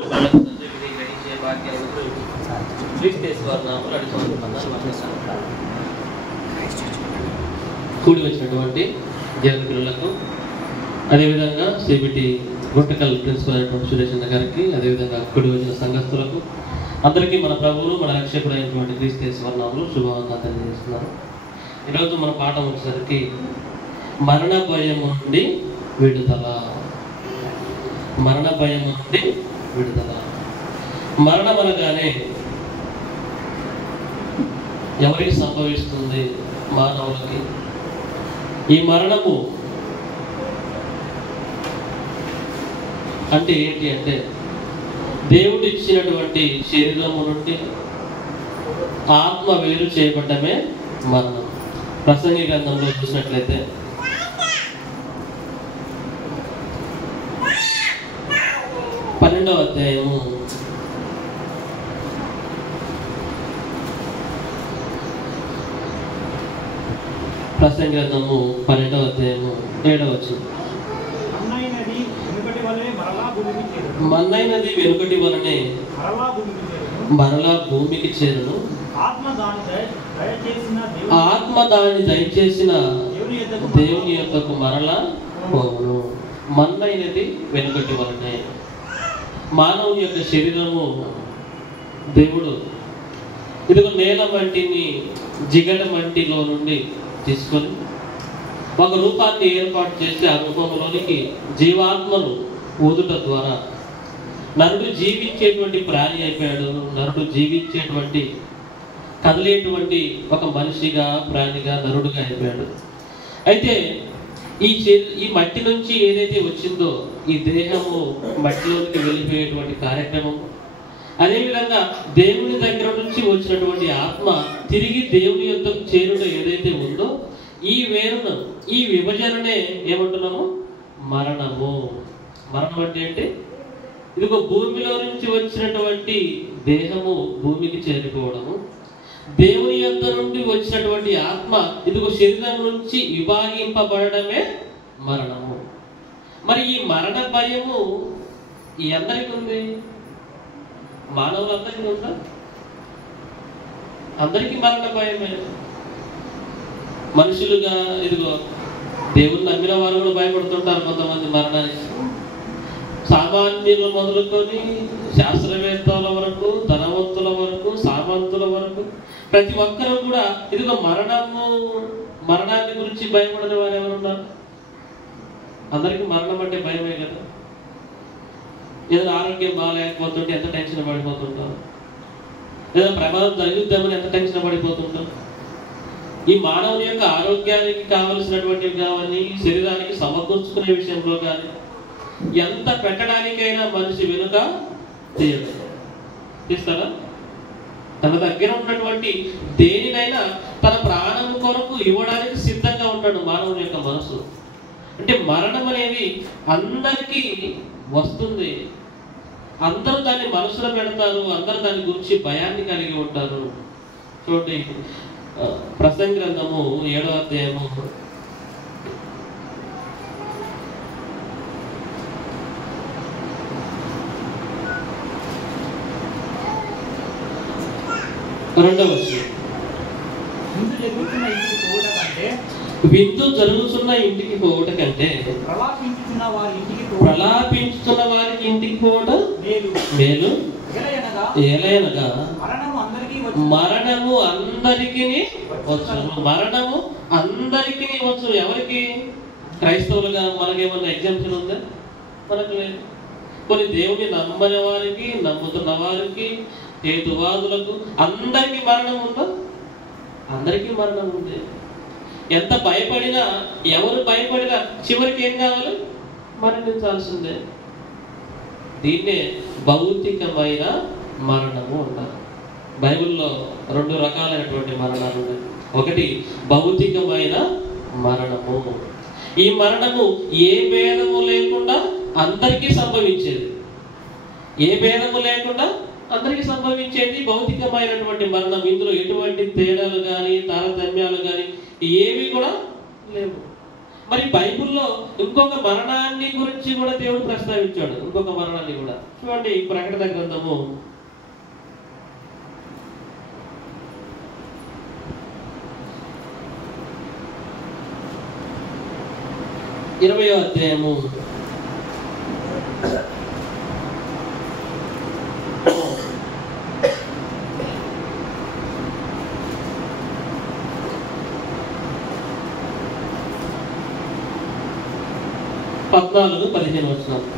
కూడి వచ్చినటువంటి జగన్ పిల్లలకు, అదేవిధంగా సిబిటి గుంటకల్ ప్రిన్సిపల్ అయినటువంటి సురేష్ అన్న గారికి, అదేవిధంగా కూడి వచ్చిన సంఘస్థులకు అందరికీ మన ప్రభువును మన రక్షకుడు అయినటువంటి క్రీస్తు నామములో శుభవందనాలు తెలియజేస్తున్నాను. ఈరోజు మన పాఠం వచ్చేసరికి మరణ భయం నుండి విడుదల. మరణ భయం నుండి విడుదల. మరణం అనగానే ఎవరికి సంభవిస్తుంది? మానవులకి. ఈ మరణము అంటే ఏంటి అంటే, దేవుడు ఇచ్చినటువంటి శరీరము నుండి ఆత్మ వేరు చేయబడ్డమే మరణం. ప్రసంగి గ్రంథంలో చూసినట్లయితే అధ్యాయము 12వ అధ్యాయము 7వ వచనం. మన్నైనది వెనుకటి వలనే మరలా భూమికి చేరును. ఆత్మ దానిని దయచేసిన దేవుని యొద్దకు మరలా పోవును. మన్నైనది వెనుకటి వలనే. మానవుని యొక్క శరీరము దేవుడు ఇదిగో నేల మట్టిని జిగట మట్టిలో నుండి తీసుకొని ఒక రూపాన్ని ఏర్పాటు చేసి ఆ రూపంలోనికి జీవాత్మను ఊదుట ద్వారా నరుడు జీవించేటువంటి ప్రాణి అయిపోయాడు. నరుడు జీవించేటువంటి కదిలేటువంటి ఒక మనిషిగా, ప్రాణిగా, నరుడుగా అయిపోయాడు. అయితే ఈ మట్టి నుంచి ఏదైతే వచ్చిందో ఈ దేహము మట్టిలోకి వెళ్ళిపోయేటువంటి కార్యక్రమం, అదేవిధంగా దేవుని దగ్గర నుంచి వచ్చినటువంటి ఆత్మ తిరిగి దేవుని యొక్క చేరుట ఏదైతే ఉందో ఈ వేరును, ఈ విభజననే ఏమంటున్నాము? మరణము. మరణం అంటే ఏంటి? ఇదిగో భూమిలో నుంచి వచ్చినటువంటి దేహము భూమికి చేరిపోవడము, దేవుని యొద్ద నుండి వచ్చినటువంటి ఆత్మ ఇదిగో శరీరం నుంచి విభాగింపబడమే మరణము. మరి ఈ మరణ భయము ఎందరికి ఉంది? మానవులందరికీ ఉందా? అందరికీ మరణ భయమే. మనుషులుగా ఇదిగో దేవుని నమ్మిన వారు కూడా భయపడుతుంటారు కొంతమంది మరణానికి. సామాన్యులు మొదలుకొని శాస్త్రవేత్తల వరకు, ధనవంతుల వరకు, సామంతుల వరకు ప్రతి ఒక్కరూ కూడా ఇదిగో మరణాన్ని గురించి భయపడని వారు ఎవరున్నారు? అందరికీ మరణం అంటే భయమే కదా. ఏదైనా ఆరోగ్యం బాగాలేకపోతుంటే ఎంత టెన్షన్ పడిపోతుంటాం, ఏదైనా ప్రమాదం జరుగుద్దామని ఎంత టెన్షన్ పడిపోతుంటాం. ఈ మానవుని యొక్క ఆరోగ్యానికి కావలసినటువంటివి కానీ, శరీరానికి సమకూర్చుకునే విషయంలో కానీ ఎంత పెట్టడానికైనా మనిషి వెనుక తీస్తారా? తన దగ్గర ఉన్నటువంటి దేనినైనా తన ప్రాణం కొరకు ఇవ్వడానికి సిద్ధంగా ఉంటాడు మానవుని యొక్క మనసు. అంటే మరణం అనేది అందరికీ వస్తుంది. అందరూ దాన్ని మనసులో పెడతారు, అందరూ దాని గురించి భయాన్ని కలిగి ఉంటారు. చూడండి, ప్రసంగి గ్రంథము 7వ అధ్యాయము 2వ వచనం. విందు జరుగుతున్న ఇంటికి పోవట కంటే ప్రలాపించుతున్న వారికి ఇంటికి పోవడం మేలు. ఏలయనగా మరణము అందరికీ వచ్చును. మరణము అందరికీ వచ్చును. ఎవరికి? క్రైస్తవులుగా మనకేమన్నా ఎగ్జాంపుల్ ఉందా? మనకు లేదు. కొన్ని దేవుని నమ్మని వారికి, నమ్ముతున్న వారికి, హేతువాదులకు అందరికీ మరణం ఉందా? అందరికీ మరణం ఉంది. ఎంత భయపడినా, ఎవరు భయపడినా చివరికి ఏం కావాలి? మరణించాల్సిందే. దీన్నే భౌతికమైన మరణము అంటారు. బైబిల్లో 2 రకాలైనటువంటి మరణాలు ఉన్నాయి. ఒకటి భౌతికమైన మరణము. ఈ మరణము ఏ భేదము లేకుండా అందరికీ సంభవించేది. ఏ భేదము లేకుండా అందరికీ సంభవించేది భౌతికమైనటువంటి మరణం. ఇందులో ఎటువంటి తేడాలు కానీ, తారతమ్యాలు కానీ ఏవి కూడా లేవు. మరి బైబిల్లో ఇంకొక మరణాన్ని గురించి కూడా దేవుడు ప్రస్తావించాడు. ఇంకొక మరణాన్ని కూడా చూడండి, ప్రకటన గ్రంథము 20వ అధ్యాయము 14-15 వచనాలు.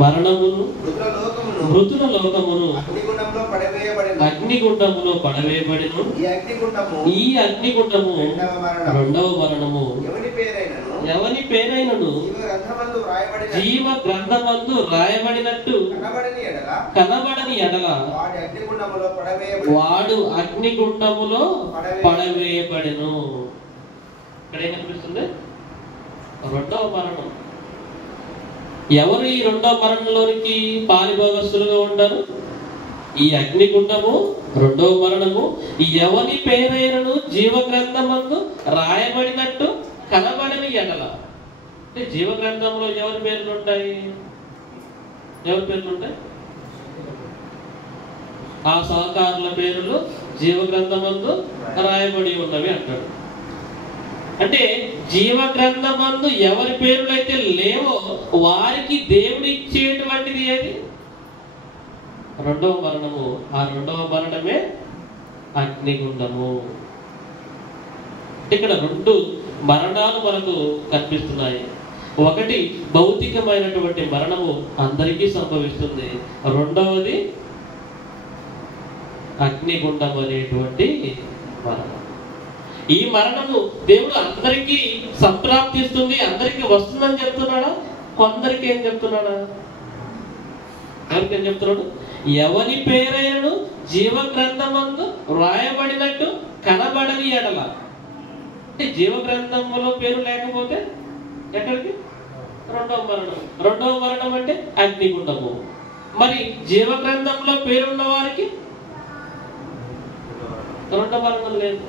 మరణమును మృతుల లోకమును అగ్నిగుండములో పడవేయబడిను. ఈ అగ్నిగుండము రెండవ మరణము. ఎవని పేరైనను జీవ గ్రంథమందు రాయబడినట్టు కనబడని ఎడల వాడు అగ్నిగుండములో పడవేయబడిను. ఇక్కడ ఏం కనిపిస్తుంది? రెండవ మరణం. ఎవరు ఈ రెండవ మరణంలోనికి పాలిభోగస్తులుగా ఉంటారు? ఈ అగ్నిగుండము రెండవ మరణము. ఎవని పేరైనను జీవ గ్రంథమందు రాయబడినట్టు కనబడని ఎడల. అంటే జీవ గ్రంథంలో ఎవరి పేర్లు ఉంటాయి? ఎవరి పేర్లు ఉంటాయి? ఆ సహకారుల పేర్లు జీవ గ్రంథమందు రాయబడి ఉన్నవి అంటాడు. అంటే జీవ గ్రంథమందు ఎవరి పేర్లు అయితే లేవో వారికి దేవుడు ఇచ్చేటువంటిది ఏది? రెండవ మరణము. ఆ రెండవ మరణమే అగ్నిగుండము. ఇక్కడ రెండు మరణాలు మనకు కనిపిస్తున్నాయి. ఒకటి భౌతికమైనటువంటి మరణము అందరికీ సంభవిస్తుంది. రెండవది అగ్నిగుండం అనేటువంటి మరణం. ఈ మరణము దేవుడు అందరికీ సంప్రాప్తిస్తుంది, అందరికీ వస్తుందని చెప్తున్నాడా? కొందరికి ఏం చెప్తున్నాడా? ఎవరికి ఏం చెప్తున్నాడు? ఎవని పేరైనను జీవ గ్రంథమందు రాయబడినట్టు కనబడని ఎడల. అంటే జీవ గ్రంథంలో పేరు లేకపోతే ఎక్కడికి? రెండవ మరణం. రెండవ మరణం అంటే అగ్నిగుండము. మరి జీవ గ్రంథంలో పేరున్న వారికి రెండవ మరణం లేదు.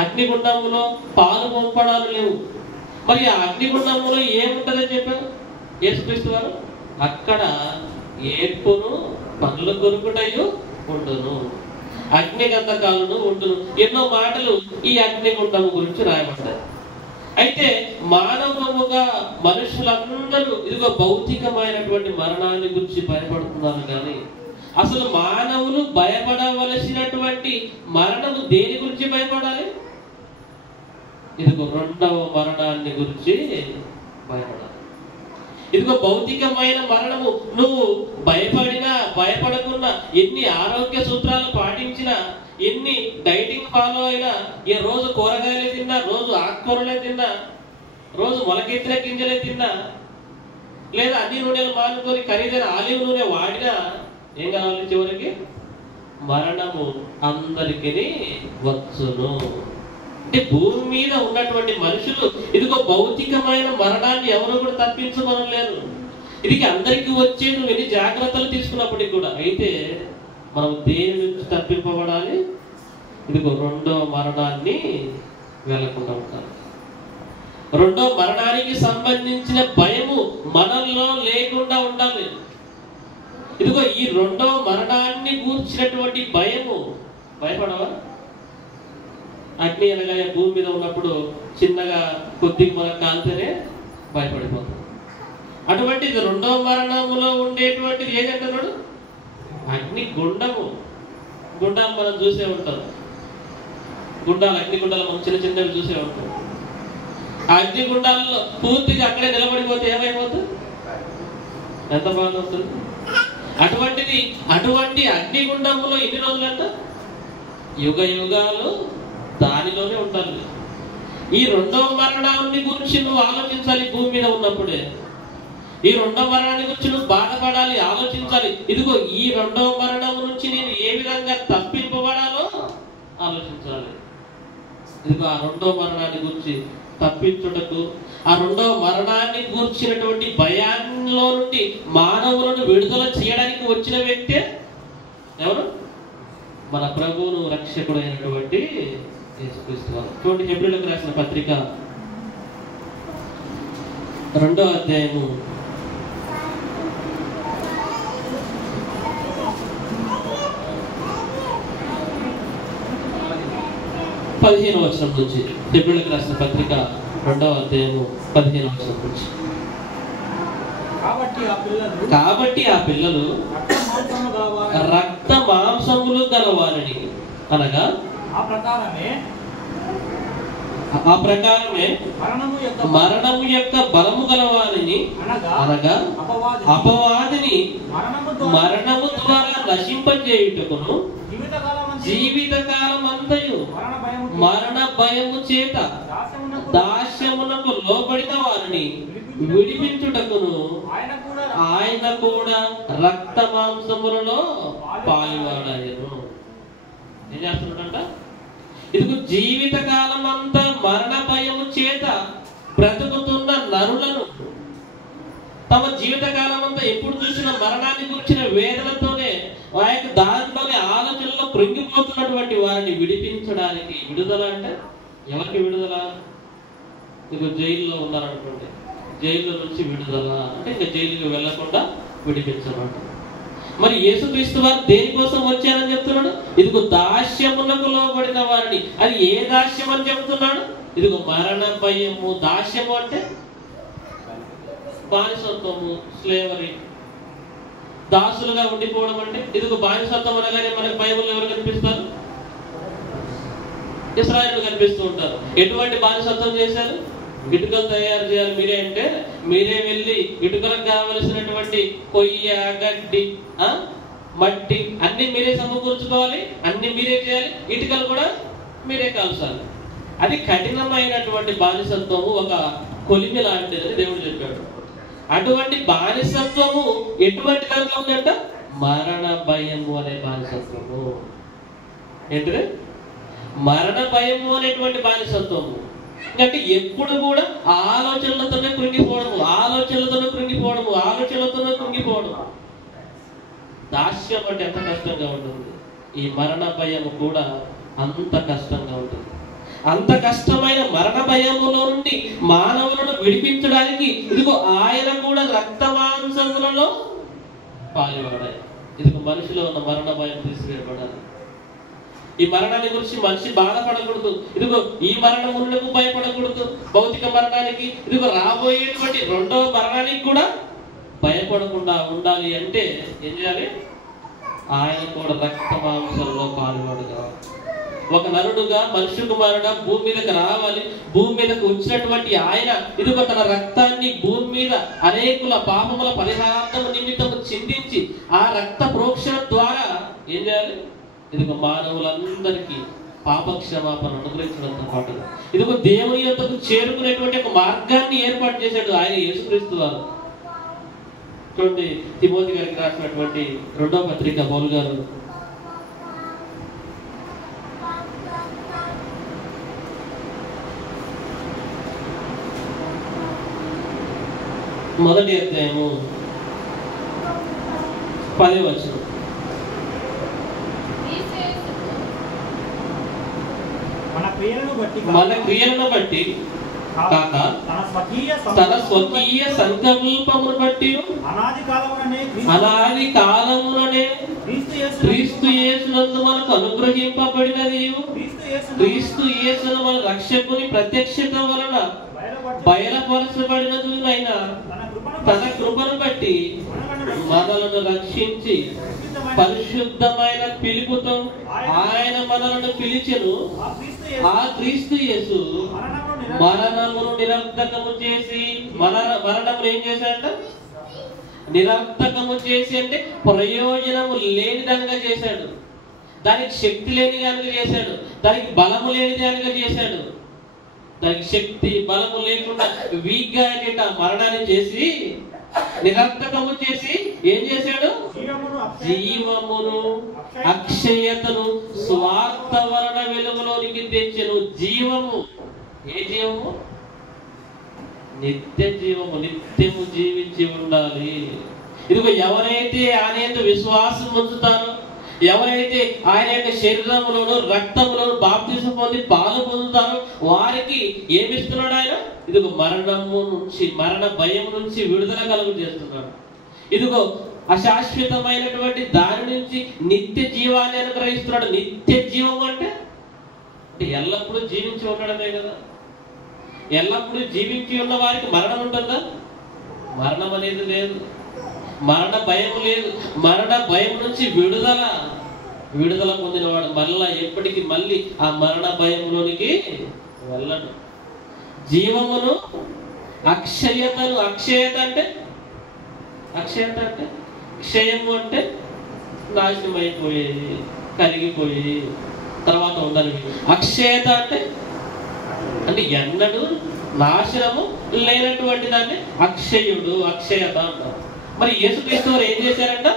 అగ్నిగుండంలో పాలు పంపడాలు లేవు. మరి ఆ అగ్నిగుండంలో ఏముంటదని చెప్పారు యేసుక్రీస్తు వారు? అక్కడ ఏడ్పును పనులు కొరుకుటయు ఉండును, అగ్ని గంధకాలను ఉండును. ఎన్నో మాటలు ఈ అగ్నిగుండము గురించి రాయబడ్డాయి. అయితే మానవముగా మనుషులందరూ ఇదిగో భౌతికమైనటువంటి మరణాన్ని గురించి భయపడుతున్నారు. కానీ అసలు మానవులు భయపడవలసినటువంటి మరణము దేని గురించి భయపడాలి? ఇదిగో రెండవ మరణాన్ని గురించి భయపడాలి. ఇదిగో భౌతికమైన మరణము నువ్వు భయపడినా భయపడకున్నా, ఎన్ని ఆరోగ్య సూత్రాలు పాటించినా, ఎన్ని డైటింగ్ ఫాలో అయినా, ఏ రోజు కూరగాయలే తిన్నా, రోజు ఆకుకూరలే తిన్నా, రోజు మొలకెత్తిన గింజలే తిన్నా, లేదా అన్ని నూనెలు మానుకొని ఖరీదైన ఆలివ్ నూనె వాడినా ఏం కావాలి? చివరికి మరణము అందరికీ వచ్చును. అంటే భూమి మీద ఉన్నటువంటి మనుషులు ఇదిగో భౌతికమైన మరణాన్ని ఎవరు కూడా తప్పించమనలేరు. ఇది అందరికీ వచ్చే నువ్వు ఎన్ని జాగ్రత్తలు తీసుకున్నప్పటికీ కూడా. అయితే మనం దేని నుంచి తప్పింపబడాలి? ఇదిగో రెండో మరణాన్ని వెళ్ళకుండా ఉంటారు. రెండో మరణానికి సంబంధించిన భయము మనల్లో లేకుండా ఉండాలి. ఇదిగో ఈ రెండో మరణాన్ని గూర్చినటువంటి భయము. భయపడవా? అగ్ని అనగా భూమి మీద ఉన్నప్పుడు చిన్నగా కొద్దిగా మనకు కాల్తేనే భయపడిపోతాం. అటువంటిది రెండవ మరణములో ఉండేటువంటిది ఏదంటున్నాడు? అగ్ని గుండము. గుండాలు మనం చూసే ఉంటాం. గుండాలు, అగ్ని గుండాలు మనం చిన్న చిన్నవి చూసే ఉంటాం. ఆ అగ్ని గుండాలలో పూర్తిగా అక్కడే నిలబడిపోతే ఏమైపోతుంది? ఎంత బాధ వస్తుంది. అటువంటి అగ్నిగుండములో ఎన్ని రోజులంట? యుగ యుగాలు దానిలోనే ఉండాలి. ఈ రెండవ మరణాన్ని గురించి నువ్వు ఆలోచించాలి. భూమి మీద ఉన్నప్పుడే ఈ రెండవ మరణాన్ని గురించి నువ్వు బాధపడాలి, ఆలోచించాలి. ఇదిగో ఈ రెండవ మరణం నుంచి నేను ఏ విధంగా తప్పింపబడాలో ఆలోచించాలి. ఇదిగో ఆ రెండవ మరణాన్ని గురించి తప్పించుటకు, ఆ రెండవ మరణాన్ని గూర్చినటువంటి భయాల్లో నుండి మానవులను విడుదల చేయడానికి వచ్చిన వ్యక్తే ఎవరు? మన ప్రభువును రక్షకుడు అయినటువంటి యేసుక్రీస్తు వారు. చూడండి, హెబ్రీయులకు రాసిన పత్రిక 2వ అధ్యాయము 15వ వచనం నుంచి. హెబ్రీయులకు రాసిన పత్రిక 2వ అధ్యాయము 15వ వచనం నుంచి. కాబట్టి ఆ పిల్లలు రక్త మాంసములు గలవారని, అనగా ఆ ప్రకారమే మరణము యొక్క బలము గలవారిని, అనగా అపవాదిని మరణము ద్వారా నశింపజేయుటకును జీవితకాలం అంతయు మరణ భయము చేత దాస్యమునకు లోబడిన వారిని విడిపించుటకును ఆయన కూడా రక్త మాంసములలో పాలువాడాయను. ఏం చేస్తున్నాడంట? ఇదిగో జీవితకాలం అంతా మరణ భయము చేత బ్రతుకుతున్న నరులను, తమ జీవితకాలం అంతా ఎప్పుడు చూసిన మరణాన్ని గురించిన వేదనతోనే ఆ యొక్క దాంట్లోనే ఆలోచనలో కృంగిపోతున్నటువంటి వారిని విడిపించడానికి. విడుదల అంటే ఎవరికి విడుదల? ఇదిగో జైల్లో ఉన్నారనుకోండి, జైల్లో నుంచి విడుదల అంటే ఇంకా జైలుకి వెళ్లకుండా విడిపించబడ్డ. మరి యేసుక్రీస్తు వారు దేనికోసం వచ్చారని చెప్తున్నాడు? ఇదిగో దాస్యమునకు లోబడిన వారిని. అది ఏ దాస్యం అని చెప్తున్నాడు? ఇదిగో మరణ భయము. దాస్యము అంటే బానిసత్వము, స్లేవరీ, దాసులుగా ఉండిపోవడం. అంటే ఇదిగో బానిసత్వం అనగానే మనకు బైబిల్లో ఎవరు కనిపిస్తారు? ఇశ్రాయేలు కనిపిస్తూ ఉంటారు. ఎటువంటి బానిసత్వం చేశారు? ఇటుకలు తయారు చేయాలి మీరే అంటే మీరే వెళ్ళి ఇటుకలకు కావలసినటువంటి కొయ్య, గడ్డి, మట్టి అన్ని మీరే సమకూర్చుకోవాలి, అన్ని మీరే చేయాలి, ఇటుకలు కూడా మీరే కాల్చాలి. అది కఠినమైనటువంటి బానిసత్వము, ఒక కొలిమి లాంటిదని దేవుడు చెప్పాడు. అటువంటి బానిసత్వము ఎటువంటి దాంట్లో ఉందంట? మరణ భయము అనే బానిసత్వము. ఏంటిది? మరణ భయము అనేటువంటి బానిసత్వము. అంటే ఎప్పుడు కూడా ఆలోచనలతోనే కృంగిపోవడము, ఆలోచనలతోనే కృంగిపోవడము, ఆలోచనలతోనే కృంగిపోవడం. దాస్యం అంటే ఎంత కష్టంగా ఉంటుంది. ఈ మరణ భయము కూడా అంత కష్టంగా ఉంటుంది. అంత కష్టమైన మరణ భయములో నుండి మానవులను విడిపించడానికి ఇదిగో ఆయన కూడా రక్త మాంసములలో పాలుపడాలి. ఇదిగో మనిషిలో ఉన్న మరణ భయం తీసివేయబడాలి. ఈ మరణాన్ని గురించి మనిషి బాధపడకూడదు. ఇదిగో ఈ మరణములకు భయపడకూడదు. భౌతిక మరణానికి, ఇదిగో రాబోయేటువంటి 2వ మరణానికి కూడా భయపడకుండా ఉండాలి అంటే ఏం చేయాలి? ఆయన కూడా రక్త మాంసంలో పాలుపడగా, ఒక నరుడుగా మనుష్య కుమారుడు భూమి మీదకి రావాలి. భూమి మీదకి వచ్చినటువంటి ఆయన ఇదిగో తన రక్తాన్ని భూమి మీద అనేకుల పాపముల పరిహారార్థము నిమిత్తము చిందించి ఆ రక్త ప్రోక్షణ ద్వారా ఏం చేయాలి? ఇదిగో మానవులందరికీ పాపక్షమాపణ అనుగ్రహించడంతో పాటు ఇదిగో దేవుని యొద్దకు చేరుకునేటువంటి ఒక మార్గాన్ని ఏర్పాటు చేశాడు ఆయన యేసుక్రీస్తు వారు. చూడండి, తిమోతి గారికి రాసినటువంటి 2వ పత్రిక పౌలు గారు 1వ అధ్యాయము 10వ వచనం. మన క్రియలను బట్టి కాక తన స్వకీయ సంకల్పమును బట్టి అనాది కాలముననే క్రీస్తు యేసునందు మనకు అనుగ్రహింపబడినది, క్రీస్తు యేసును మన రక్షకుని ప్రత్యక్షత వలన బయలుపరచబడినదైనా తన కృపను బట్టి మనలను రక్షించి పరిశుద్ధమైన పిలుపుతో ఆయన మనలను పిలిచెను. ఆ క్రీస్తు యేసు మరణమును నిరర్థకము చేసి, మరణమును ఏం చేశాడంట? నిరర్థకము చేసి అంటే ప్రయోజనము లేని దానిగా చేశాడు. దానికి శక్తి లేని దానిగా చేశాడు. దానికి బలము లేని దానిగా చేశాడు. దానికి శక్తి బలము లేకుండా వీక్ గా మరణాన్ని చేసి నిరర్థకము చేసి ఏం చేశాడు? జీవమును అక్షయతను స్వార్థ వలన వెలుగులోనికి తెచ్చెను. జీవము, ఏ జీవము? నిత్య జీవము. నిత్యము జీవించి ఉండాలి. ఇదిగో ఎవరైతే ఆయన విశ్వాసం ఉంచుతారో, ఎవరైతే ఆయన యొక్క శరీరంలోను రక్తంలోను బాప్తిసం పొంది పాలు పొందుతారో వారికి ఏమిస్తున్నాడు ఆయన? ఇదిగో మరణము నుంచి, మరణ భయం నుంచి విడుదల కలుగు చేస్తున్నాడు. ఇదిగో అశాశ్వతమైనటువంటి దాని నుంచి నిత్య జీవాన్ని అనుగ్రహిస్తున్నాడు. నిత్య జీవం అంటే ఎల్లప్పుడూ జీవించి ఉండడమే కదా. ఎల్లప్పుడూ జీవించి ఉన్న వారికి మరణం ఉంటుందా? మరణం అనేది లేదు, మరణ భయం లేదు. మరణ భయం నుంచి విడుదల పొందినవాడు మళ్ళా ఎప్పటికీ మళ్ళీ ఆ మరణ భయంలోనికి వెళ్ళడు. జీవమును అక్షయతను, అక్షయత అంటే క్షయము అంటే నాశనం అయిపోయేది, కరిగిపోయి తర్వాత ఉండాలి. అక్షయత అంటే ఎన్నడూ నాశనము లేనటువంటి దాన్ని అక్షయుడు, అక్షయత అంటారు. మరి యేసుక్రీస్తు వారు ఏం చేశారంట?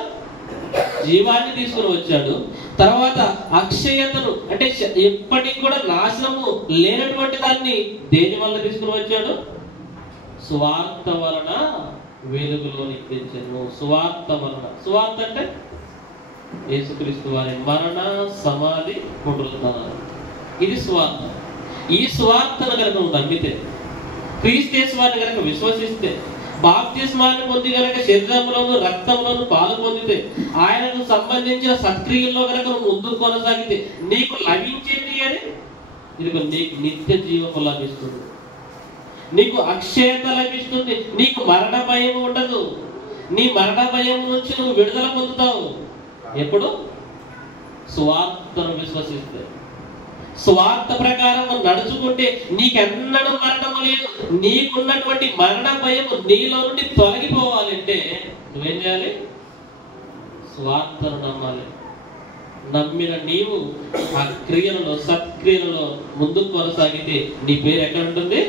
జీవాన్ని తీసుకుని వచ్చాడు. తర్వాత అక్షయతను అంటే ఎప్పటికి కూడా నాశనము లేనటువంటి దాన్ని దేని వల్ల తీసుకుని వచ్చాడు? సువార్త వలన వెలుగులోనికి తెచ్చాను. సువార్త వలన, సువార్త అంటే యేసుక్రీస్తు వారి మరణ, సమాధి, పునరుత్థానం. ఇది సువార్త. ఈ సువార్తను కనుక నువ్వు నమ్మితే, క్రీస్తు యేసు వారిని కనుక విశ్వసిస్తే, బాప్తిస్మాన్ని పొంది కనుక శరీరంలోను రక్తంలోను పాలు పొందితే, ఆయనకు సంబంధించిన సత్క్రియల్లో కనుక ముందుకు కొనసాగితే నీకు లభించేది అని ఇదిగో నీకు నిత్య జీవము లభిస్తుంది, నీకు అక్షయత లభిస్తుంది, నీకు మరణ భయం ఉండదు. నీ మరణ భయం నుంచి నువ్వు విడుదల పొందుతావు. ఎప్పుడు? సువార్తను విశ్వసిస్తే, స్వార్థ ప్రకారం నడుచుకుంటే నీకెన్నడూ మరణము లేదు. నీకున్నటువంటి మరణ భయం నీలో నుండి తొలగిపోవాలంటే నువ్వేం చేయాలి? స్వార్థను నమ్మాలి. నమ్మిన నీవు ఆ క్రియలలో, సత్క్రియలలో ముందుకు కొనసాగితే నీ పేరు ఎక్కడ ఉంటుంది?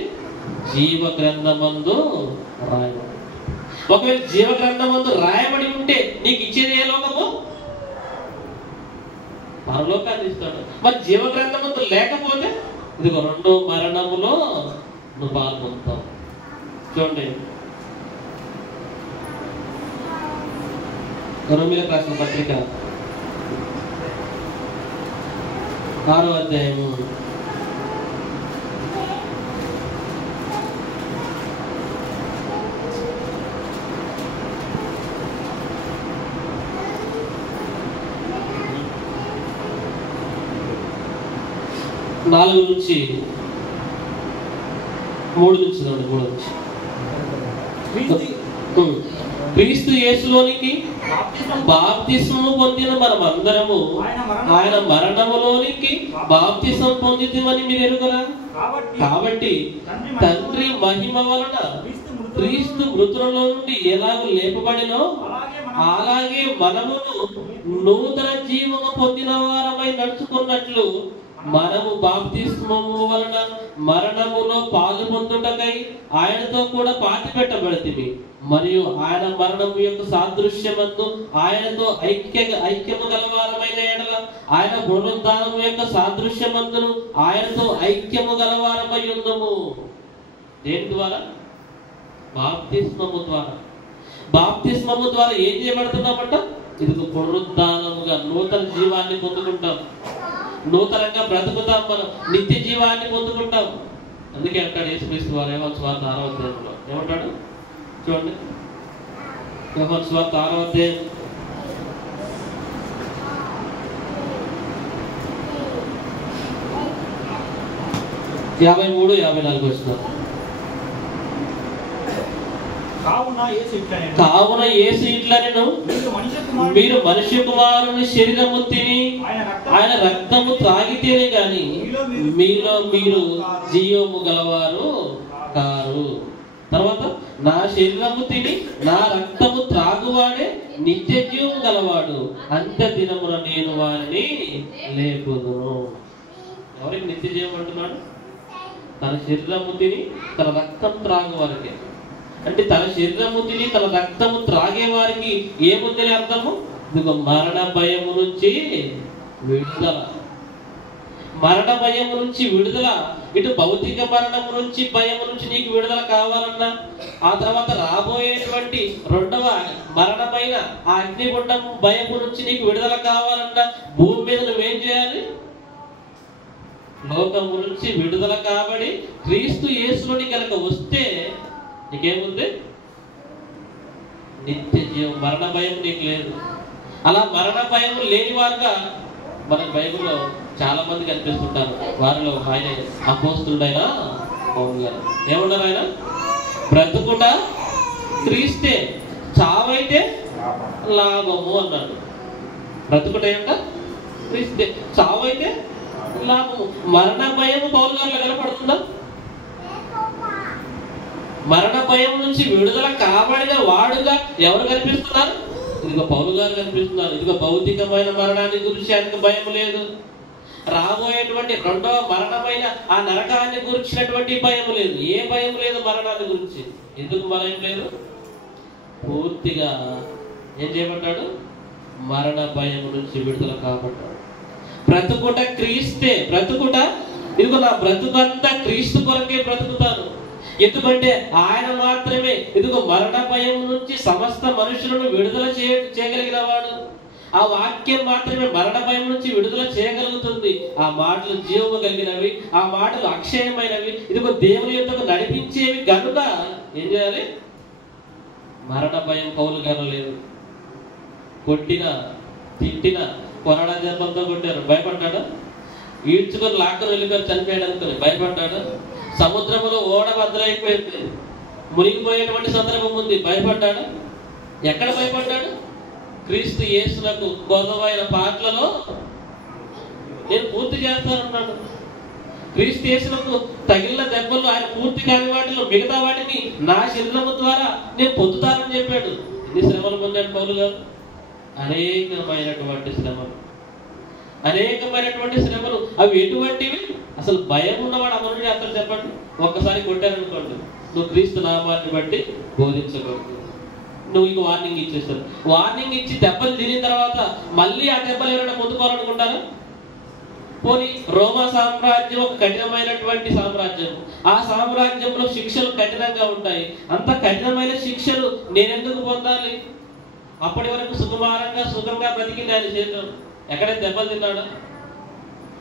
జీవ గ్రంథమందు రాయబడి. ఒకవేళ జీవ గ్రంథమందు రాయబడి ఉంటే నీకు ఇచ్చేది ఏ లోకము? పరలోకాన్ని ఇస్తాడు. మరి జీవ గ్రంథమందు లేకపోతే ఇదిగో రెండో మరణములో నువ్వు పాల్గొంటావు. చూడండి, రోమీయులకు రాసిన పత్రిక 6వ అధ్యాయము 4 నుంచి 3 నుంచి 3 నుంచి క్రీస్తు యేసులోనికి బాప్తిస్మము పొందిన మనం అందరము ఆయన మరణములోనికి బాప్తిస్మం పొందితిమని మీరు ఎరుగరా? కాబట్టి తండ్రి మహిమ వలన క్రీస్తు మృతులలో నుండి ఎలాగో లేపబడినో అలాగే మనమును నూతన జీవము పొందిన వారమై నడుచుకున్నట్లు మనము బాప్తిస్మము వలన మరణములో పాలు పొందుటకై ఆయనతో కూడా పాతి పెట్టబడితిమి. మరియు ఆయన మరణము యొక్క సాదృశ్యమందు ఆయనతో ఐక్యము గలవారమైన ఎడల ఆయన పునరుద్ధానము యొక్క సాదృశ్యమందును ఆయనతో ఐక్యము గలవారమై ఉందము. దేని ద్వారా? బాప్తిస్మము ద్వారా. బాప్తిస్మము ద్వారా ఏం చేయబడుతున్నామంట? ఇది పునరుద్ధానముగా నూతన జీవాన్ని పొందుకుంటాం, నూతనంగా బ్రతుకుతాం, మనం నిత్య జీవాన్ని పొందుకుంటాం. అందుకే అంటాడు యేసుక్రీస్తు వారు యోహాను సువార్త 6వ అధ్యాయంలో ఏమంటాడు? చూడండి, యోహాను సువార్త 6వ అధ్యాయం 53, 54 వచనాలు. కావున యేసు ఇట్లనెను, మీరు మనుష్య కుమారుని శరీరము తిని ఆయన రక్తము త్రాగితేనే గాని మీలో మీరు జీవము గలవారు కారు. తర్వాత నా శరీరము తిని నా రక్తము త్రాగువాడే నిత్య జీవము గలవాడు, అంత్య దినమున నేను వారిని లేపుదును. ఎవరికి నిత్య జీవం అంటున్నాడు? తన శరీరము తిని తన రక్తం త్రాగు వారికి. అంటే తన శరీరము తిని తన రక్తము త్రాగే వారికి ఏముందని అర్థము? ఇదిగో మరణ భయము నుంచి విడుదల. మరణ భయము నుంచి విడుదల. ఇటు భౌతిక మరణం నుంచి, భయం నుంచి నీకు విడుదల కావాలన్నా, ఆ తర్వాత రాబోయేటువంటి రెండవ మరణమైన ఆ అగ్నిగుండం భయం నుంచి నీకు విడుదల కావాలన్నా, భూమి మీద నువ్వేం చేయాలి? లోకం నుంచి విడుదల కాబడి క్రీస్తు యేసులోని కనుక వస్తే నీకేముంది? నిత్య జీవం. మరణ భయం నీకు లేదు. అలా మరణ భయం లేని వారుగా మన బైబిల్లో చాలా మంది కనిపిస్తుంటారు. వారిలో ఆయన అపోస్తుడైన పౌలు గారు ఏమన్నారు? ఆయన బ్రతుకుట క్రీస్తే, చావైతే లాభము అన్నాడు. బ్రతుకుట ఏంట? క్రీస్తే, చావైతే లాభము. మరణ భయము పౌలు గారిలో కనపడుతుందా? మరణ భయం నుంచి విడుదల కాబడిన వాడుగా ఎవరు కనిపిస్తున్నారు? ఇదిగో పౌలు గారు కనిపిస్తున్నారు. ఇదిగో భౌతికమైన మరణాన్ని గురించి ఆయనకు భయం లేదు. రాబోయేటువంటి రెండవ మరణమైన ఆ నరకాన్ని గురించినటువంటి భయం లేదు. ఏ భయం లేదు మరణాన్ని గురించి. ఎందుకు భయం లేదు? పూర్తిగా ఏం చేయబడ్డాడు? మరణ భయం నుంచి విడుదల కాబడ్డాడు. బ్రతుకుట క్రీస్తే. బ్రతుకుట, ఇదిగో నా బ్రతుకంతా క్రీస్తు కొరకే బ్రతుకుతాను. ఎందుకంటే ఆయన మాత్రమే ఇదిగో మరణ భయం నుంచి సమస్త మనుషులను విడుదల చేయగలిగిన వాడు. ఆ వాక్యం మాత్రమే మరణ భయం నుంచి విడుదల చేయగలుగుతుంది. ఆ మాటలు జీవము కలిగినవి, ఆ మాటలు అక్షయమైనవి, ఇదిగో దేవుని యొద్దకు నడిపించేవి కనుక ఏం చేయాలి? మరణ భయం పౌలు గారు లేదు. కొట్టిన, తిట్టిన, కొరడా జన్మంతో కొట్టారు, భయపడ్డాడు. ఈడ్చుకొని లాక్కుని వెళ్ళిపోయారు, చనిపోయాడు అనుకుని భయపడ్డాడు. సముద్రంలో ఓడ బద్దలైపోయింది, మునిగిపోయేటువంటి సందర్భం ఉంది, భయపడ్డాడు. ఎక్కడ భయపడ్డాడు? క్రీస్తు యేసునకు గొడవైన పాటలలో నేను పూర్తి చేస్తానన్నాడు. క్రీస్తు యేసునకు తగిలిన దెబ్బలు ఆయన పూర్తి కాని వాటిలో మిగతా వాటిని నా శరీరము ద్వారా నేను పొందుతానని చెప్పాడు. ఎన్ని శ్రమలు పొందాడు పౌలు గారు? అనేకమైనటువంటి శ్రమలు, అనేకమైనటువంటి శ్రమలు. అవి ఎటువంటివి? అసలు భయం ఉన్నవాడు అమలు చేస్తాడు చెప్పండి. ఒక్కసారి కొట్టారనుకోండి, నువ్వు క్రీస్తు నామాన్ని బట్టి బోధించకూడదు, నువ్వు ఇంక వార్నింగ్ ఇచ్చేస్తాడు. వార్నింగ్ ఇచ్చి దెబ్బలు తినిన తర్వాత మళ్ళీ ఆ దెబ్బలు ఎవరైనా పొందుకోవాలనుకుంటారా? పోనీ రోమా సామ్రాజ్యం ఒక కఠినమైనటువంటి సామ్రాజ్యం. ఆ సామ్రాజ్యంలో శిక్షలు కఠినంగా ఉంటాయి. అంత కఠినమైన శిక్షలు నేనెందుకు పొందాలి? అప్పటి వరకు సుకుమారంగా సుఖంగా బ్రతికింది ఆయన చేతులు. ఎక్కడైతే దెబ్బలు తిన్నాడు?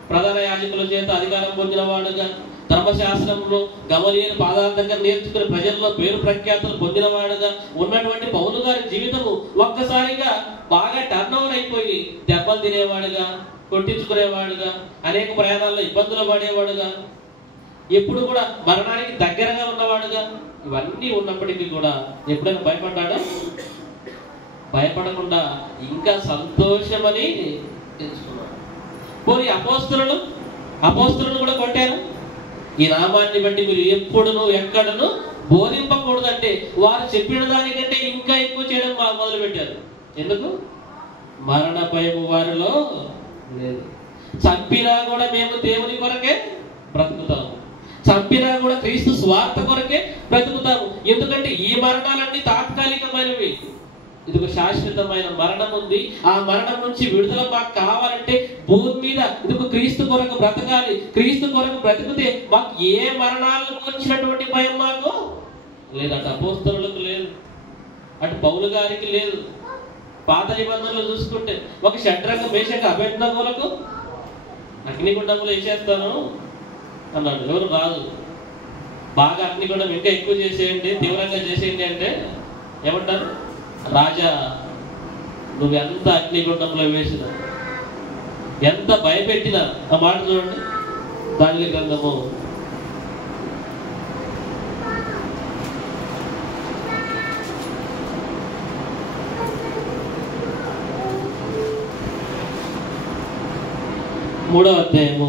ప్రధాన యాజకుల చేత అధికారం పొందిన వాడుగా, ధర్మశాస్త్రంలో గమలీయుల పాదాల దగ్గర నేర్చుకుని ప్రజల్లో పేరు ప్రఖ్యాతులు పొందినవాడుగా ఉన్నటువంటి పౌలు గారి జీవితము ఒక్కసారిగా బాగా టర్న్ ఓవర్ అయిపోయి దెబ్బలు తినేవాడుగా, కొట్టించుకునేవాడుగా, అనేక ప్రయాణాల్లో ఇబ్బందులు పడేవాడుగా, ఎప్పుడు కూడా మరణానికి దగ్గరగా ఉన్నవాడుగా, ఇవన్నీ ఉన్నప్పటికీ కూడా ఎప్పుడైనా భయపడ్డాడా? భయపడకుండా ఇంకా సంతోషమని తెలుసుకున్నాడు. పోనీ అపోస్తలులను కూడా కొట్టారు. ఈ నామాన్ని బట్టి మీరు ఎప్పుడును ఎక్కడను బోధింపకూడదంటే వారు చెప్పిన దానికంటే ఇంకా ఎక్కువ చేయడం మొదలు పెట్టారు. ఎందుకు? మరణ భయం వారిలో లేదు. చంపినా కూడా మేము దేవుని కొరకే బ్రతుకుతాము, చంపినా కూడా క్రీస్తు స్వార్థ కొరకే బ్రతుకుతాము. ఎందుకంటే ఈ మరణాలన్నీ తాత్కాలికమైనవి. ఇదిగో శాశ్వతమైన మరణం ఉంది. ఆ మరణం నుంచి విడుదల మాకు కావాలంటే భూమి మీద ఇదిగో క్రీస్తు కొరకు బ్రతకాలి. క్రీస్తు కొరకు బ్రతికితే మాకు ఏ మరణాలను గురించినటువంటి భయం మాకు లేదట. అపోస్తలులకు లేదు, అటు పౌలు గారికి లేదు. పాత నిబంధనలు చూసుకుంటే ఒక షడ్రంగ మేషక అబేద్నెగోలకు అగ్నిగుండంలో వేసేస్తాను అన్నాడు. ఎవరు రాదు, బాగా అగ్నిగుండం ఇంకా ఎక్కువ చేసేయండి, తీవ్రంగా చేసేయండి అంటే ఏమంటారు? రాజా, నువ్వెంత అగ్నిగుండంలో వేసినా, ఎంత భయపెట్టినా, ఆ మాట చూడండి. దానిలో గ్రంథము 3వ అధ్యాయము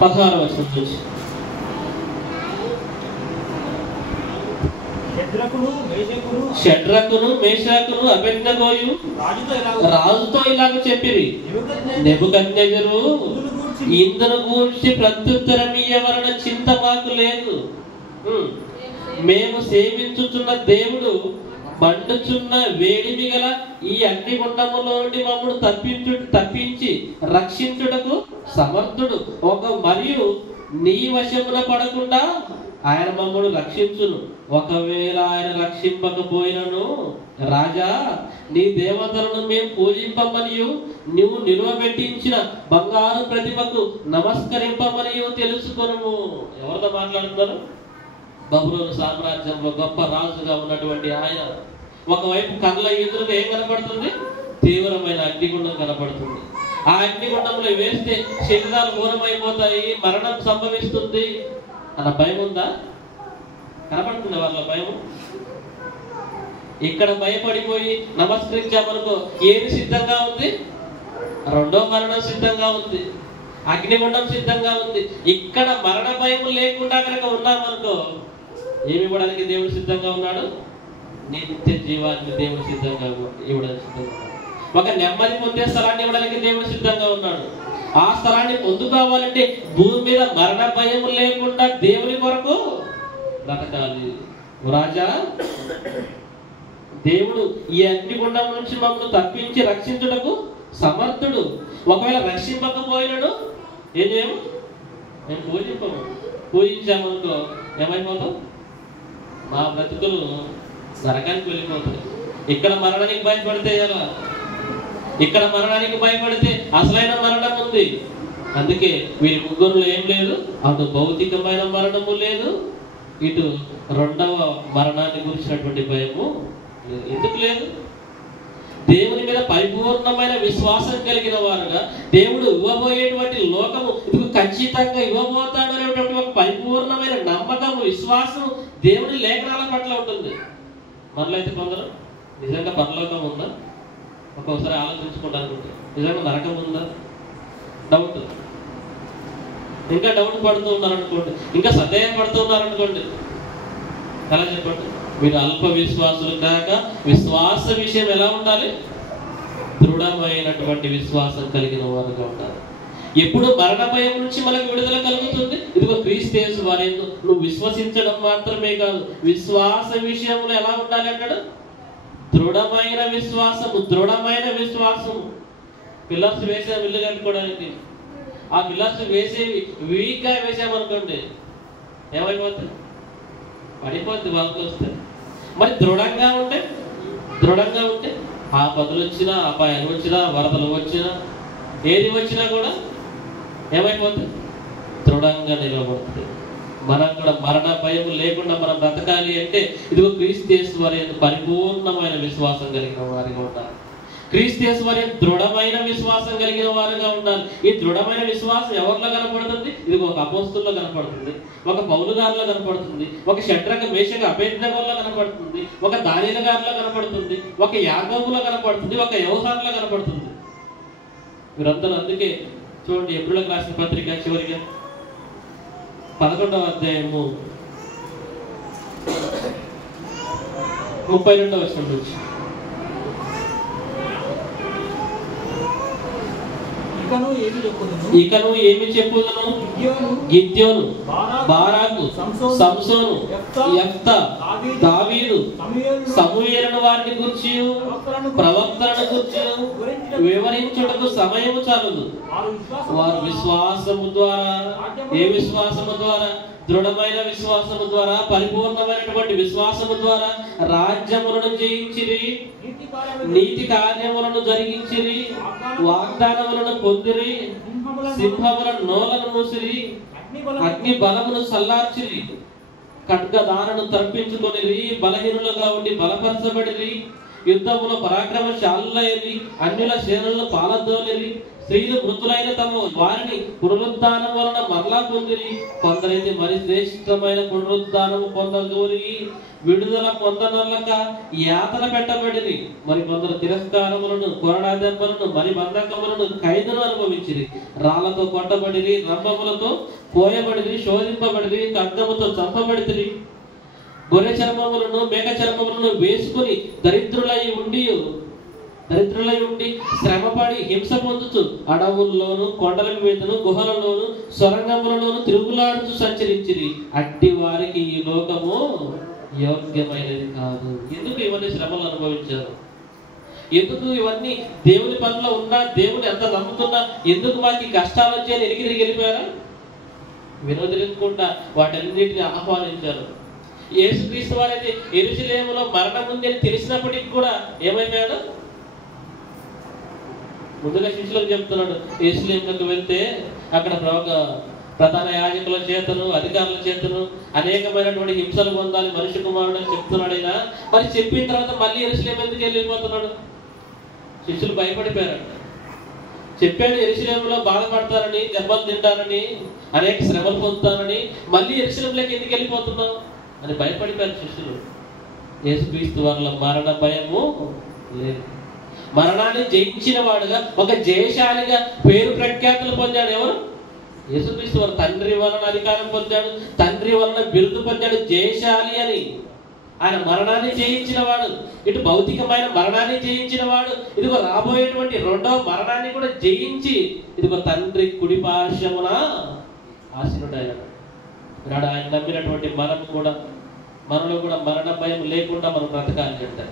16వ వచనం నుంచి. షడ్రకును మేషాకును అబేద్నెగోయు రాజుతో ఇలాగ చెప్పిరి, నెబుకద్నెజరు ఇందును గూర్చి ప్రత్యుత్తరం ఇయ్యవలన చింత మాకు లేదు. మేము సేవించుచున్న దేవుడు మండుచున్న వేడిమి గల ఈ అగ్నిగుండములో నుండి మమ్మల్ని తప్పించి రక్షించుటకు సమర్థుడు. మరియు నీ వశమున పడకుండా ఆయన మమ్మల్ని రక్షించును. ఒకవేళ ఆయన రక్షింపకపోయినను రాజా, నీ దేవతలను మేము పూజింపమనియు నువ్వు నిలువబెట్టించిన బంగారు ప్రతిమకు నమస్కరింపమనియు తెలుసుకొనుము. ఎవరితో మాట్లాడుతున్నారు? బబులోను సామ్రాజ్యంలో గొప్ప రాజుగా ఉన్నటువంటి ఆయన. ఒకవైపు కళ్ళ ఎదురుగా ఏం కనపడుతుంది? తీవ్రమైన అగ్నిగుండం కనపడుతుంది. ఆ అగ్నిగుండంలో వేస్తే శరీరాలు ఘోరమైపోతాయి, మరణం సంభవిస్తుంది అన్న భయం ఉందా? కనపడుతుంది వాళ్ళ భయం. ఇక్కడ భయపడిపోయి నమస్కరించామనుకో, ఏది సిద్ధంగా ఉంది? రెండో మరణం సిద్ధంగా ఉంది, అగ్నిగుండం సిద్ధంగా ఉంది. ఇక్కడ మరణ భయం లేకుండా కనుక ఉన్నామనుకో, ఏమి ఇవ్వడానికి దేవుడు సిద్ధంగా ఉన్నాడు? నిత్య జీవాన్ని దేవుడు సిద్ధంగా ఇవ్వడానికి సిద్ధంగా ఉన్నాడు. ఒక నెమ్మది పొందే స్థలాన్ని ఇవ్వడానికి దేవుడు సిద్ధంగా ఉన్నాడు. ఆ స్థలాన్ని పొందుకోవాలంటే భూమి మీద మరణ భయం లేకుండా దేవుని కొరకు బ్రతకాలి. రాజా, దేవుడు ఈ అగ్నిగుండం నుంచి మమ్మల్ని తప్పించి రక్షించుటకు సమర్థుడు. ఒకవేళ రక్షింపకపోయినాడు ఏం చేయము? మేము పూజించామనుకో ఏమైపోతాం? మా బ్రతుకులు నరకానికి వెళ్ళిపోతాయి. ఇక్కడ మరణానికి భయపడితే ఎలా? ఇక్కడ మరణానికి భయపడితే అసలైన మరణం ఉంది. అందుకే వీరి ముగ్గురులో ఏం లేదు, అటు భౌతికమైన మరణము లేదు, ఇటు రెండవ మరణాన్ని గురించినటువంటి భయము ఎందుకు లేదు? దేవుని మీద పరిపూర్ణమైన విశ్వాసం కలిగిన వారుగా, దేవుడు ఇవ్వబోయేటువంటి లోకము ఇది ఖచ్చితంగా ఇవ్వబోతాడు అనేటువంటి ఒక పరిపూర్ణమైన నమ్మకము, విశ్వాసం దేవుని లేఖనాల పట్ల ఉంటుంది. మనలో అయితే కొందరు నిజంగా పరలోకం ఉందా ఒక్కొక్కసారి ఆలోచించుకోవడానికి ఉంటుంది. నిజంగా నరకం ఉందా? డౌట్. ఇంకా డౌట్ పడుతూ ఉన్నారనుకోండి, ఇంకా సందేహం పడుతూ ఉన్నారనుకోండి, ఎలా చెప్పండి? మీరు అల్ప విశ్వాసులు కాక విశ్వాస విషయం ఎలా ఉండాలి? దృఢమైనటువంటి విశ్వాసం కలిగిన వారుగా ఉండాలి. ఎప్పుడు మరణ భయం నుంచి మనకు విడుదల కలుగుతుంది? ఇదిగో క్రీస్తు యేసు వారి యందు నువ్వు విశ్వసించడం మాత్రమే కాదు, విశ్వాస విషయంలో ఎలా ఉండాలి అంటాడు? దృఢమైన విశ్వాసము. దృఢమైన విశ్వాసము. పిల్లర్స్ వేసాము ఇల్లు కట్టుకోవడానికి, ఆ పిల్లర్స్ వేసేవి వీక్ గా వేసామనుకోండి ఏమైపోతుంది? పడిపోద్ది వాళ్ళకి వస్తే. మరి దృఢంగా ఉంటే ఆపదలు వచ్చినా, అపాయాలు వచ్చినా, వరదలు వచ్చినా, ఏది వచ్చినా కూడా ఏమైపోతుంది? దృఢంగా నిలబడుతుంది. మనం కూడా మరణ భయం లేకుండా మనం బ్రతకాలి అంటే ఇదిగో క్రీస్తు యేసు వారి పరిపూర్ణమైన విశ్వాసం కలిగిన వారిగా ఉండాలి. క్రీస్తు యేసు వారి దృఢమైన విశ్వాసం కలిగిన వారుగా ఉండాలి. ఈ దృఢమైన విశ్వాసం ఎవరిలో కనపడుతుంది? ఇదిగో ఒక అపోస్తుల్లో కనపడుతుంది, ఒక పౌలు గారిలో కనపడుతుంది, ఒక షడ్రక మేషక అబేద్నెగోలో కనపడుతుంది, ఒక దానియేలు గారిలో కనపడుతుంది, ఒక యాకోబులో కనపడుతుంది, ఒక యోహానులో కనపడుతుంది. మీరందరూ అందుకే చూడండి, ఎబ్రీయులకు రాసిన పత్రిక చివరిగా 11వ అధ్యాయము 32వ వచనం నుంచి, ఇకను ఏమి చెప్పుదును? గిద్యోను, బారాకు, సంసోను, యెఫ్తా, దావీదు, సమూయేలును వారిని గూర్చి ప్రవక్తలను గూర్చి వివరించుటకు సమయము చాలదు. వారు విశ్వాసము ద్వారా, ఏ విశ్వాసము ద్వారా? దృఢమైన విశ్వాసము ద్వారా, పరిపూర్ణమైనటువంటి విశ్వాసము ద్వారా రాజ్యములను జయించిరి, నీతి కార్యములను జరిగించిరి, వాగ్దానములను పొందిరి, సింహముల నోలను మూసిరి, అగ్ని బలమును సల్లార్చిరి, ఖడ్గదానను తర్పించుకొనిరి, బలహీనులుగా ఉండి బలపరచబడిరి, యుద్ధములో పరాక్రమశాలులైరి, అన్యుల సేనలను పాలదోలిరి, స్త్రీలు మృతులైన తమ వారిని పునరుద్ధానం వలన మరలా పొందిరి, కొందరైతే మరి శ్రేష్టమైన పునరుద్ధానము పొందగోరి విడుదల పొందనొల్లక యాతన పెట్టబడిరి, మరి కొందరు తిరస్కారములను, కొరడా దెబ్బలను, మరి బంధకములను, ఖైదును అనుభవించిరి, రాళ్లతో కొట్టబడిరి, రంభములతో కోయబడిరి, శోధింపబడిరి, ఖడ్గముతో చంపబడిరి, గొర్రె చర్మములను, మేక చర్మములను వేసుకుని దరిద్రులై ఉండి శ్రమపడి హింస పొందుతూ అడవుల్లోను, కొండల మీదను, గుహలలోను, సొరంగములలోను తిరుగులాడుతూ సంచరించిరి. అట్టి వారికి ఈ లోకము యోగ్యమైనది కాదు. ఎందుకు ఇవన్నీ శ్రమలు అనుభవించారు? ఎందుకు ఇవన్నీ దేవుని పనిలో ఉన్నా, దేవుని ఎంత నమ్ముతున్నా ఎందుకు మాకు ఈ కష్టాలు వచ్చాయని తిరిగి వెళ్ళిపోయారా? వినోదించకుండా వాటన్నిటిని ఆహ్వానించారు. యేసుక్రీస్తు వారైతే యెరూషలేములో మరణం ఉందని తెలిసినప్పటికీ కూడా ఏమైపోయాడు? ముందుగా శిష్యులకు చెప్తున్నాడు, యెరూషలేములకు వెళ్తే అక్కడ ప్రధాన యాజకుల చేతను, అధికారుల చేతను అనేకమైనటువంటి హింసలు పొందాలి మనిషి కుమారుడు అని చెప్తున్నాడు. అయినా మరి చెప్పిన తర్వాత మళ్ళీ యెరూషలేము ఎందుకు వెళ్ళిపోతున్నాడు? శిష్యులు భయపడిపోయారంట. చెప్పాడు యెరూషలేములో బాధపడతారని, దెబ్బలు తింటారని, అనేక శ్రమలు పొందుతారని, మళ్ళీ యెరూషలేములోకి ఎందుకు వెళ్ళిపోతున్నావు అని భయపడిపోయారు శిష్యులు. యేసుక్రీస్తు వారిలో మరణ భయము లేదు. మరణాన్ని జయించిన వాడుగా, ఒక జయశాలిగా పేరు ప్రఖ్యాతులు పొందాడు. ఎవరు? యేసుక్రీస్తు వారు. తండ్రి వలన అధికారం పొందాడు, తండ్రి వలన బిరుదు పొందాడు, జయశాలి అని. ఆయన మరణాన్ని జయించిన వాడు, ఇటు భౌతికమైన మరణాన్ని జయించిన వాడు, ఇదిగో రాబోయేటువంటి రెండవ మరణాన్ని కూడా జయించి ఇదిగో తండ్రి కుడి పార్శ్వమున ఆసీనుడైనాడు. నాడు ఆయన నమ్మినటువంటి మనలో కూడా మరణ భయం లేకుండా మనం బ్రతకాలి అంటే,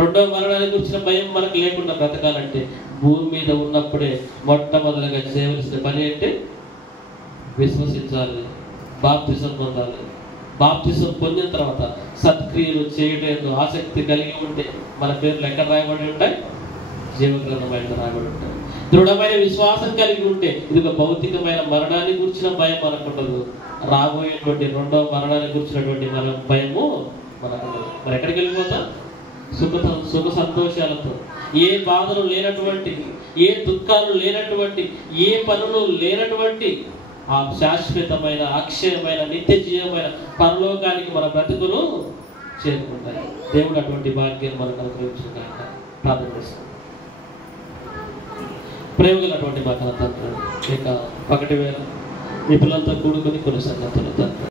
రెండవ మరణాన్ని గురించిన భయం మనకు లేకుండా బ్రతకాలంటే, భూమి మీద ఉన్నప్పుడే మొట్టమొదటిగా చేయవలసిన పని అంటే విశ్వసించాలి, బాప్తిసం పొందాలి. బాప్తిసం పొందిన తర్వాత సత్క్రియలు చేయడం ఆసక్తి కలిగి ఉంటే మన పేర్లు ఎక్కడ రాయబడి ఉంటాయి? జీవగ్రంథమైన రాయబడి ఉంటాయి. దృఢమైన విశ్వాసం కలిగి ఉంటే ఇదిగో భౌతికమైన మరణాన్ని గురించిన భయం మనకుండదు, రాబోయేటువంటి రెండవ మరణాన్ని గురించినటువంటి భయము మనకుండదు. మరి ఎక్కడికి వెళ్ళిపోతాం? సుఖ సంతోషాలతో, ఏ బాధలు లేనటువంటి, ఏ దుఃఖాలు లేనటువంటి, ఏ పనులు లేనటువంటి ఆ శాశ్వతమైన, అక్షయమైన, నిత్య జీవమైన పరలోకానికి మన బ్రతుకును చేరుకుంటాయి. దేవుడు అటువంటి భాగ్యం మనకు అనుగ్రహించుగాక. ప్రార్థన చేస్తాం. ప్రేమగలటువంటి మా తండ్రి, ఇక పగటి వేళ మీ పిల్లలతో కూడుకొని కొన్ని సంగతులు తండ్రి